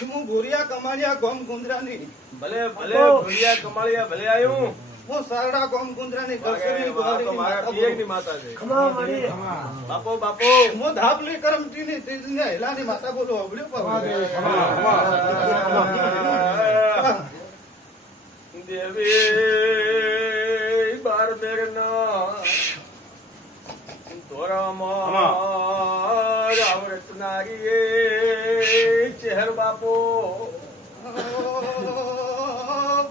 હું ભૂરિયા કમાળિયા ગોમ ગુંદરાની ભલે ભૂલિયા કમાળિયા ભલે આવ્યું. હું સારડા ગોમ ગુંદરાની આ દર્શની તો ગોવાળીની મારા માતા પિયરની બોલું. માતા છે. ખમા મળી બાપો બાપો હું ધાપલી કરમટીની તીજને હેલાની માતા બોલું અવળ્યું પાવળ્યું. દેવી બાર બેરના ધોરામાં રામ રત્નારી ચહેર બાપો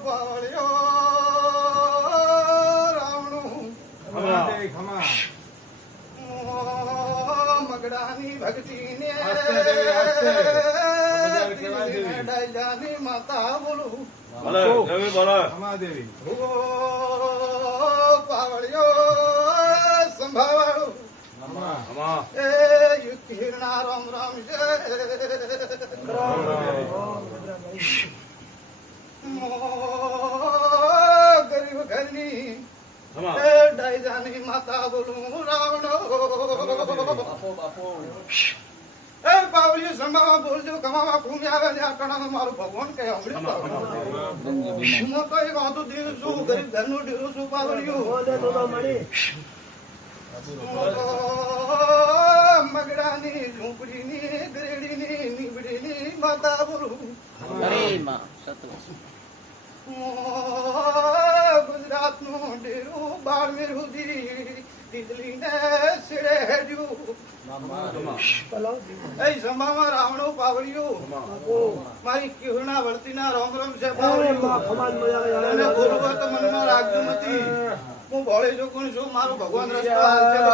પાવળ્યો રાવણું મગડાની ભક્તિને ડાયજાની માતા બોલું. ભલે દેવી ભલે ઓ પાવળ્યો સંભાળો એ યુક્તિ હિરણા રામ રામ છે. ગરીબ ઘરની એ ડાયજાની માતા બોલું રાવણો. બાપો બાપો એ પાવળિયું સંભાળવા બોલજો કમાવા કુંભ આવે ને આ ટણાનો મારું ભગવાન કઈ સાંભળ્યું પાવળિયું. હું તો એક આધું દીવ છું ગરીબ ઘરનું દીવું છું પાવળિયું. મગડાની ઝૂંપડીની ગરેડીની નીબડીની માતા બોલું. ગુજરાતનું ડેરું બાળમેર સુધી દીદલીને સિરે હેડ્યું. એ સંભામાં રાવણો પાવળિયું મારી કિહુના વર્તીના રોમ રોમ છે પાવળિયું. અને બોલવું તો મનમાં રાખજો નથી. હું ભોળે જો કોણ છું મારું ભગવાન રસ્તો હાલશે તો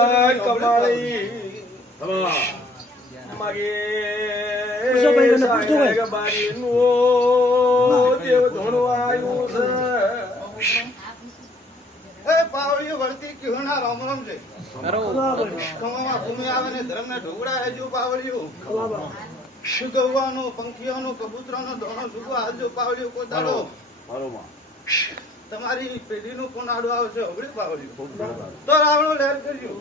બોલ્યા કમાળી માગે બારીનું દેવ ધોણું આવ્યું છે. એ પાવળિયું વર્તી કિહુના રોમ રોમ છે. કમાવા ભૂમિ આવે ને ધર્મ ને ઢોકળા હેજો પાવળિયું. સુગવવાનું પંખીઓનું કબૂતરોનો દોણો સુગો હાલજો પાવળિયું કોઈ દાડો તમારી પેઢીનું કોનાડું આવશે અવળી પાવળિયું. તો રાવણું લહેર કર્યું.